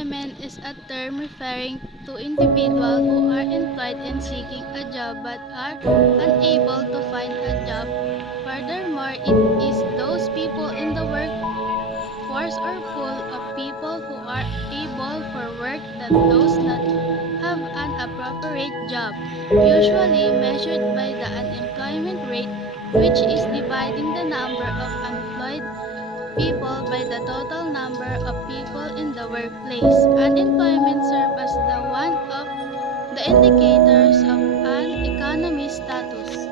Unemployment is a term referring to individuals who are employed and seeking a job but are unable to find a job. Furthermore, it is those people in the workforce or pool of people who are able for work that does not have an appropriate job, usually measured by the unemployment rate, which is dividing the number of employed people by the total number of people in the workplace. Unemployment serves as the one of the indicators of an economy's status.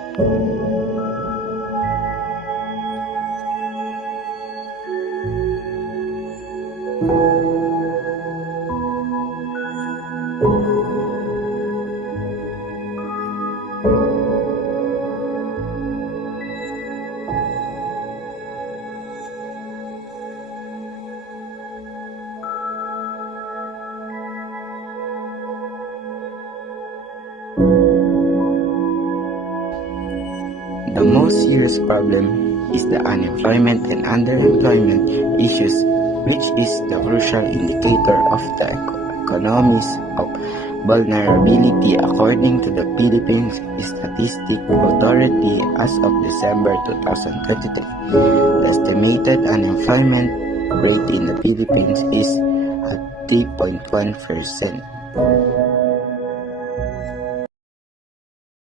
The most serious problem is the unemployment and underemployment issues, which is the crucial indicator of the economies of vulnerability according to the Philippines Statistic Authority as of December 2022. The estimated unemployment rate in the Philippines is at 3.1%.